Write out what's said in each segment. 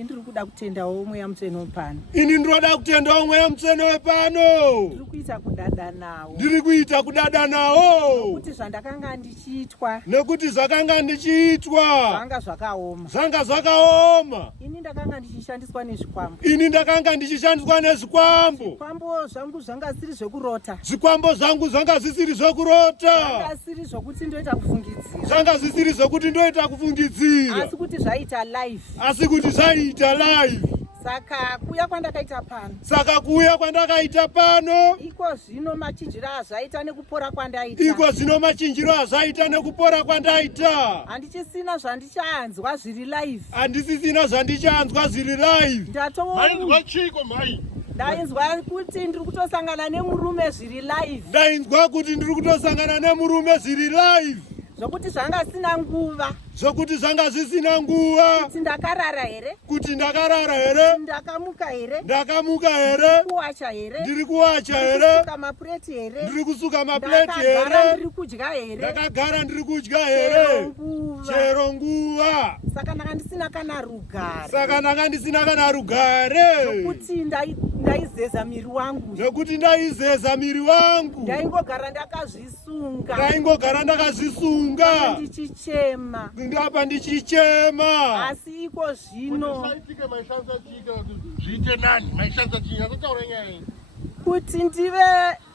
ini ndiri kuda kutendawo mweya mutsvene wepano. Ini ndinoda kutendawo mweya mutsvene wepano. Ndiri kuita kudada nawo. Ndiri kuita kudada nawo. Nekuti zvandakanga ndichiitwa. Nekuti zvakanga ndichiitwa. Zvanga zvakaoma. Zvanga zvakaoma. Ini ndakanga ndichishandiswa nezvikwambo. Ini ndakanga ndichishandiswa nezvikwambo. Zvikwambo zvangu zvanga zvisiri zvekurota. Zvikwambo zvangu zvanga zvisiri zvekurota. Zvanga zvisiri zvokuti ndoita kufungidzira. Zvanga zvisiri zvokuti ndoita kufungidzira. Asi kuti zvaita live. Asi kuti zvaita live. Saka kuuya kwandakaita pano. Saka kuuya kwandakaita pano. Iko zvino machinjiro azvaita nekupora kwandaita. Iko zvino machinjiro azvaita nekupora kwandaita. Handichisina zvandichanzwa zviri live. Handisisina zvandichanzwa zviri live. Mainzwa chiko mai. Ndainzwa kuti ndiri kutosangana nemurume zviri live. Ndainzwa kuti ndiri kutosangana nemurume zviri live. Zvokuti zvanga sina nguva. Zvokuti zvanga zvisina nguva. Kuti ndakarara here? Kuti ndakarara here? Ndakamuka here? Ndakamuka here? Kuwacha here? Ndiri kuwacha here? Ndiri kusuka mapureti here? Ndiri kusuka mapureti here? Ndakagara ndiri kudya here? Ndakagara ndiri kudya here? Chero nguva. Saka ndanga ndisina kana rugare. Saka ndanga ndisina kana rugare. Nokuti ndaizeza miri wangu. Nokuti ndaizeza miri wangu. Ndaingogara ndakazvisunga. Ndaingogara ndakazvisunga. Ndichichema. Ndapa ndichichema. Asi iko zvino. Zviite nani maishanza chinya kutaura nyaya. Kuti ndive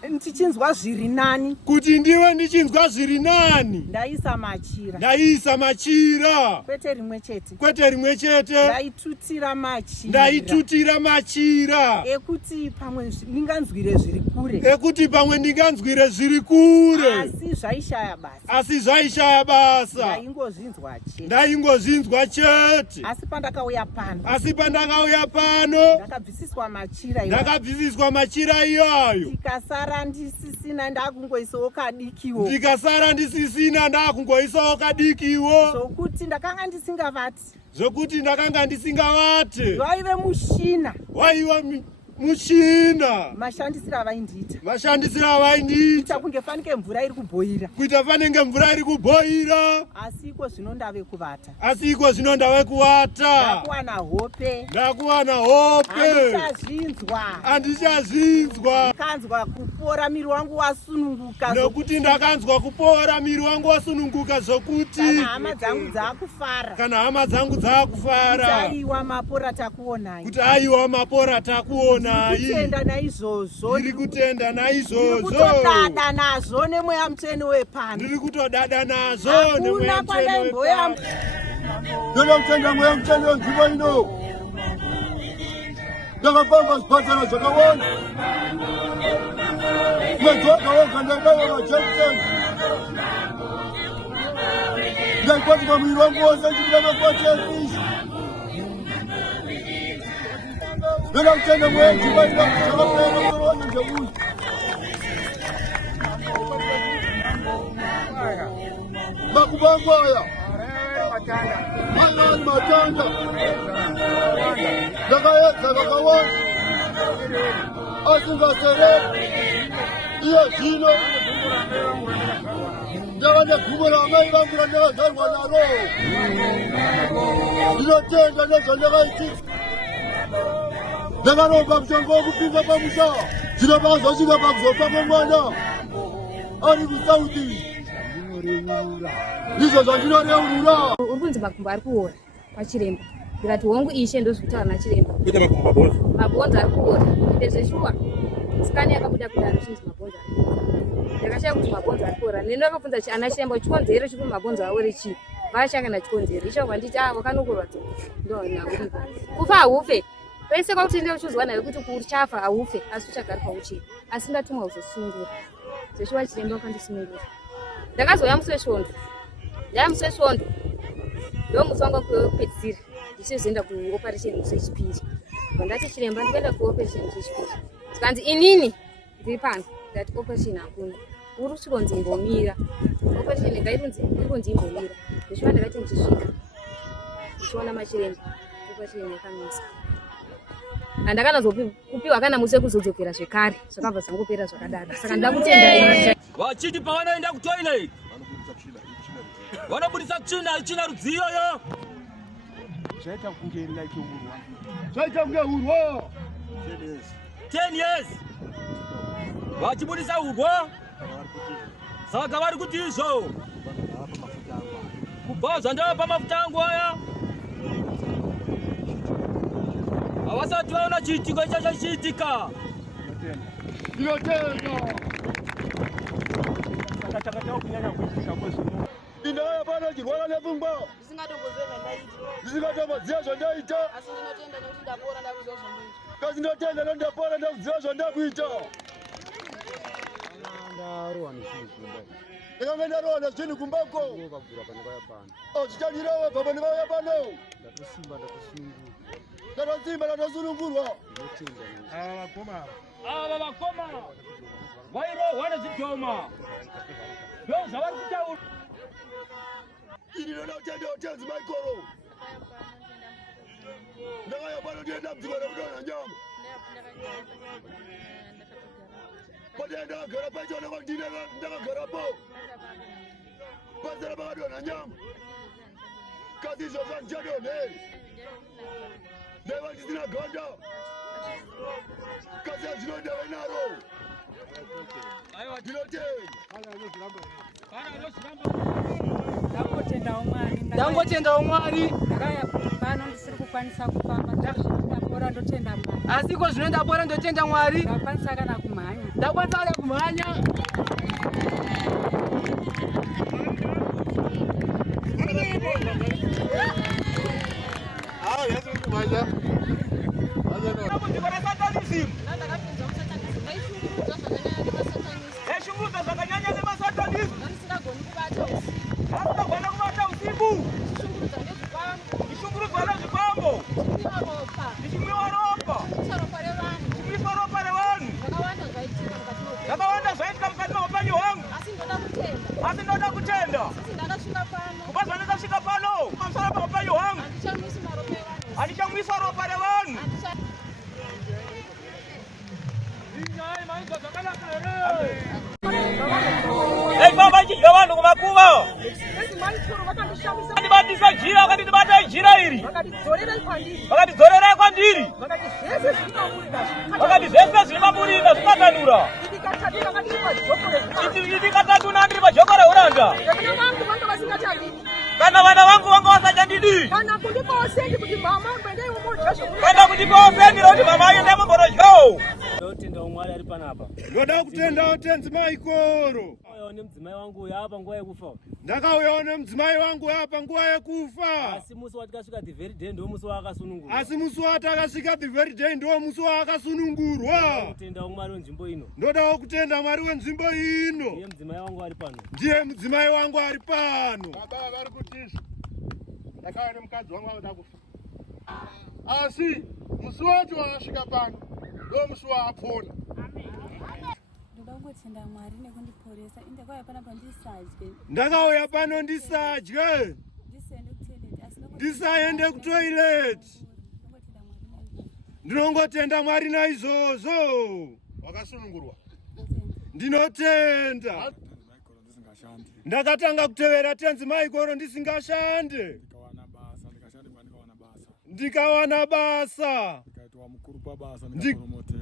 ndichinzwa zviri nani. Kuti ndive ndichinzwa zviri nani. Ndaisa machira. Ndaisa machira. Kwete rimwe chete. Kwete rimwe chete. Ndaitutira machira. Ndaitutira machira. Ekuti pamwe ndinganzwire zviri kure. Ekuti pamwe ndinganzwire zviri kure. Asi zvaishaya basa. Asi zvaishaya basa. Ndaingozvinzwa chete. Ndaingozvinzwa chete. Asi pandakauya pano. Asi pandakauya pano. Ndakabvisiswa machira iwayo. Ndakabvisiswa machira iwayo. Ndikasara ndisisina ndakungoisawo kadikiwo. Ndikasara ndisisina ndakungoisawo kadikiwo. Zvokuti ndakanga ndisingavati. Zvokuti ndakanga ndisingavati. Waive mushina. Waiva mushina. Mashandisiro avaindiita. Mashandisiro avaindiita. Kuita kunge fanike mvura iri kubhoira. Kuita fanenge mvura iri kubhoira. Asi iko zvino ndave kuvata. Asi iko zvino ndave kuvata. Ndakuwana hope. Ndakuwana hope. Handichazvinzwa. Handichazvinzwa. Ndakanzwa kupora miri wangu wasununguka. Nokuti ndakanzwa kupora miri wangu wasununguka zvokuti. Kana hama dzangu dzakufara. Kana hama dzangu dzakufara. Kuti aiwa mapora takuonai. Kuti aiwa mapora takuonai. Kutenda naizvozvo. Ndiri kutenda naizvozvo. Ndiri kutodada nazvo nemweya mutsvene wepano. Ndiri kutodada nazvo nemweya mutsvene wepano. Ndoda kutenda mweya mutsvene wenzvimbo ino. Ndakafamba zvipatara zvakawanda. Mwedzi woga woga ndaibairwa majekiseni. Ndaikwatuka mwiri wangu wose ndichida makwati efishi. Ndoda kutenda mweya nzvimbo ino zvakapera musoro wangu ndeuyu. Makumbo angu aya. Aya ari matanda. Ndakaedza vakawanda. Asingasereki. Iye zvino. Ndava negumbo ramai vangu randakazvarwa naro. Ndinotenda nezvandakaitika. Ndakaromba mushonga wokupinga pamusha. Zvino pakazosvika pakuzofa kwemwana. Ari kuSaudi. Izvo zvandinoreurura. Uri kunzi makumbo ari kuora pachiremba. Ndikati hongu ishe ndozvitaura nachiremba. Kuita makumbo mabhonzo. Mabhonzo ari kuora. Ende zveshuwa. Sikani yakabuda kudaro chinzi mabhonzo ari kuora. Ndakashaya kuti mabhonzo ari kuora. Nendo akabvunza ana chiremba chikonzero chekuti mabhonzo aore chii. Vashaka nachikonzero. Ishe vanditi wakanokorwadza. Ndona uri. Kufa haufe. Pese kwakuti ndinochizwa naye kuti kuchafa haufe asi uchagara pauchiri. Asi ndatumwa kuzosungura. Zveshuwa chiremba akandisungura. Ndakazoya musesvondo. Ndamusesvondo. Ndomusonga kupedzisira. Ndichizoenda kuoperation musi ndati chiremba ndikuenda kuoperation musi Tikanzi inini ndiri pano. Ndati operation hakuna. Uri kuchikonzi imbomira. Operation ngairunzi imbomira. Ndishuwa ndakati ndichisvika. Ndichiona machiremba. Operation yakamisa. Andakanazokupiwa kana musi wekuzodzokera zvekare. Zvakabva zvangopera zvakadaro. Saka ndakutendai. Vachiti pavanoenda kutoilet vanobudisa tsvina rudziyo yo. zvaita kunge like urwa. Zvaita kunge urwa. 10 years. Vachibudisa urwa. Saka vari kuti izvo. Kubvaza ndapa mafuta angu aya. Havasati vaona chiitiko icho chachiitika. Ndinotenda. Chakachakatawo kunyanya kuitisha kwezvino. Ndinouya pano chirwara nepfungwa. Ndisingatomboziva zvandaita. Asi ndinotenda nekuti ndapora ndakuziva zvandaita. Kasi ndinotenda nekuti ndapora ndakuziva zvandakuita. Ndakanga ndarohwa zvinhu kumbako. Zvichanyirawo baba ndivauya pano. Ndatosimba ndatosunungurwa. Ava vakoma vairohwa nezvidhoma. Ndozvavari kutaura. Ini ndoda kutenda utenzi Michael. Ndakauya pano ndienda mdzimba nekudonha nyama. Pati ndakagara pacho ndakagarapo. Pazara pakadonha nyama. Kasi izvozvo handichadonheri. Ndaiva ndisina gonda. Kasi hazvinondava naro. Ndangotendawo Mwari. Ndakauya pano ndisiri kukwanisa kufamba. Ndapora ndotenda Mwari. Asi ko zvino ndapora ndotenda Mwari. Ndakwanisa kana kumhanya. Ndakwanisa kana kumhanya. Asi ndoda kutenda. Kubva ndakasvika pano. Pamusoro paupenyu hwangu. Handichamwisa ropa revanhu. Baba chidya vanhu kumakuva. Vakandibandisa jira, vakandibata jira iri. Vakandidzorerai kwandiri. Vakati zvese zviri maburida zvikatanura. Chitiri katatu ndiri pajoko reuranda. Kana vana vangu vanga vasachandidi. Kana kundipawo sendi kuti mama aende mumbodyawo. Ndotenda Mwari ari panapa. Ndoda kutenda utenzi Michael. Mudzimai wangu yapa nguva yekufa. Ndakauyawo nemudzimai wangu yapa nguva yekufa. Asi musi watakasvika the very day ndo musi waakasunungurwa. Asi musi watakasvika the very day ndo musi waakasunungurwa. Ndotenda Mwari wenzvimbo ino. Ndodawo kutenda Mwari wenzvimbo ino. Ndiye mudzimai wangu ari pano. Ndiye mudzimai wangu ari pano. Baba vari kuti ndakauya nemukadzi wangu anoda kufa. Asi musi wacho wakasvika pano ndo musi waapona. Ndakangotenda Mwari nekundiporesa. Ndakauya panapa ndisadye. Ndakauya pano ndisadye. Ndisaende kutoileti. Ndinongotenda Mwari naizvozvo. Wakasunungurwa. Ndinotenda. Ndakatanga kutevera tenzi Michael ndisingashande. Ndikawana basa.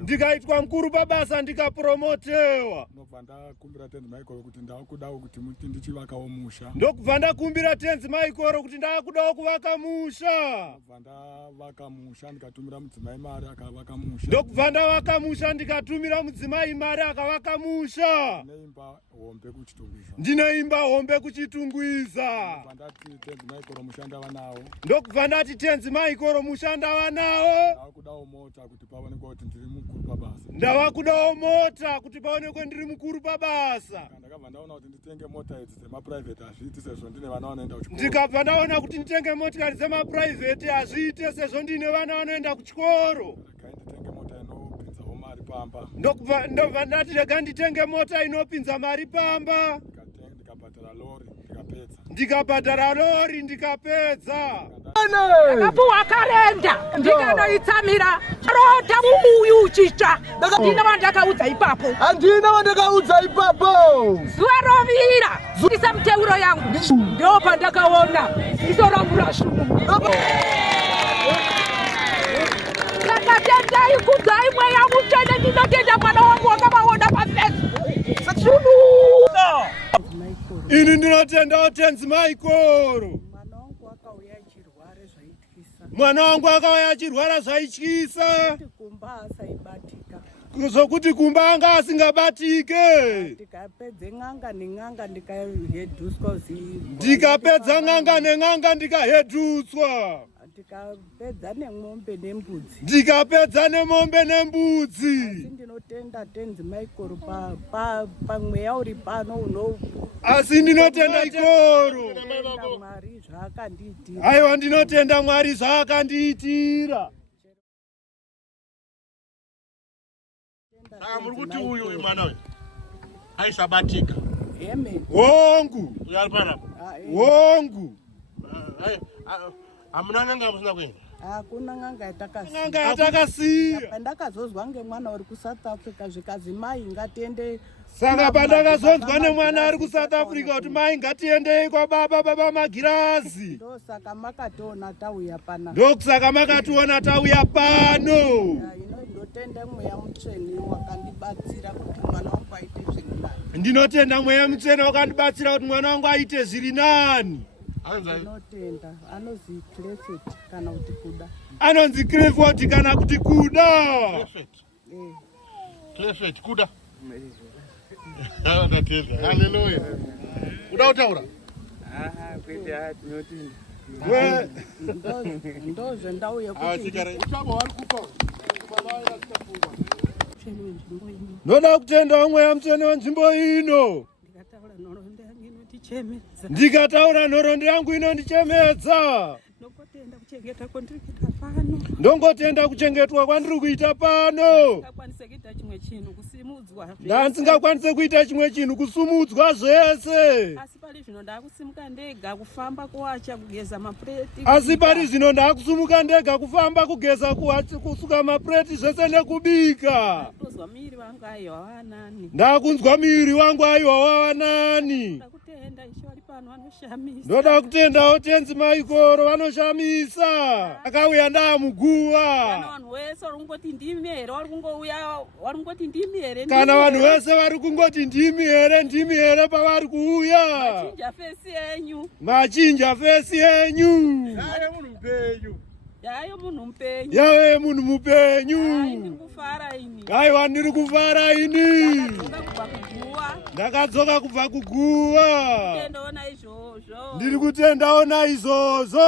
Ndikaitwa mukuru pabasa ndikapromotewa. Ndokubva ndakumbira tenzi Michael kuti ndakudawo kuti ndichivakawo musha. Ndokubva ndakumbira tenzi Michael kuti ndakudawo kuvaka musha. Ndokubva ndavaka musha ndikatumira mudzimai mari akavaka musha. Ndokubva ndavaka musha ndikatumira mudzimai mari akavaka musha. Neimba hombe kuchitungwiza. Ndine imba hombe kuchitungwiza. Ndokubva ndati tenzi Michael musha ndava nawo. Ndokubva ndati tenzi Michael musha ndava nawo. Ndakudawo mota kuti paonekwe kuti ndiri mukuru pabasa. Ndavakudawo mota kuti paonekwe ndiri mukuru pabasa. Ndakabva ndaona kuti nditenge mota idzi dzemaprivate hazviiti sezvo ndine vana vanoenda kuchikoro. Ndikabva ndaona kuti nditenge motikari dzemaprivate hazviite sezvo ndine vana vanoenda kuchikoro. Nditenge mota inopinzawo mari pamba. Ndobva ndati rega nditenge mota inopinza mari pamba. Ndikabhadhara lori ndikapedza. Ndikabhadhara lori ndikapedza. Ndakapuwa karenda ndikanoitsamira rota uyu chicha. Ndina vandakaudza ipapo. Handina vandakaudza ipapo. Zuva rovira ndisa muteuro yangu ndo pandakaona iso rangu rashuku. ndikudai mweya mutsvene ndinotenda mwana wangu wakavaona paFacebook. Zulu. Ini ndinotenda utenzi maikoro. Mwana wangu akauya achirwara zvaityisa. Zokuti kumba anga asingabatike. Ndikapedza n'anga nen'anga ndikahedhuswa Ndikapedza n'anga nen'anga ndikahedhuswa. ndikapedza nemombe nembudzi. Ndikapedza nemombe nembudzi. Ndinotenda tenzi maikoro pamweya uri pano uno. Asi ndinotenda ikoro. Mwari zvaakandiitira. Aiwa ndinotenda Mwari zvaakandiitira. Muri kuti uyu mwana we aisabatika. Amen. Hongu. Uyari pana. Hongu. Amuna nganga musina kuenda. Hakuna nganga yatakasiya. Nganga yatakasiya. Pandakazozwa ngemwana uri kuSouth Africa zvikazi mai ngatiende. Saka pandakazonzwa nemwana ari kuSouth Africa kuti mai ngatiendei kwababa baba Magirazi. Ndosaka makationa tauya pana. Ndokusaka makationa tauya pano. Ndinotenda mweya mutsvene wakandibatsira kuti mwana wangu aite zviri nani. Ndinotenda mweya mutsvene wakandibatsira kuti mwana wangu aite zviri nani. Ndinotenda anonzi Clifford kana kuti kuda. Anonzi Clifford kana kuti kuda. Clifford kuda. Hallelujah. Uda utaura? Kwete tinotenda. Ndozve ndauye kuti Uchabo wari kupa. Ndoda kutenda mweya mutsvene wenzvimbo ino. Ndikataura nhoroondo yangu inondichemedza. Ndongotenda kuchengetwa kwandiri kuita pano. Ndandisingakwanise kuita chimwe chinhu kusumudzwa zvese. Asi pari zvino ndakusimuka ndega kufamba kuwacha kugeza mapureti. Asi pari zvino ndakusumuka ndega kufamba kugeza kusuka mapureti zvese nekubika. Ndozwa miri wangu aiwa wanani. Ndakunzwa miri wangu aiwa wanani. Ndoda kutenda utenzi maikoro vanoshamisa. Akauya ndamuguva. Kana vanhu vese vari kungoti ndimi here vari kungouya vari kungoti ndimi here. Kana vanhu vese vari kungoti ndimi here pavari kuuya. Machinja fesi yenyu. Machinja fesi yenyu. Yave munhu mupenyu. Yave munhu mupenyu. Yave munhu mupenyu. Ndiri kufara ini. Aiwa ndiri kufara ini. Ndakadzoka kubva kuguva. Ndiri kutendaona izvozvo.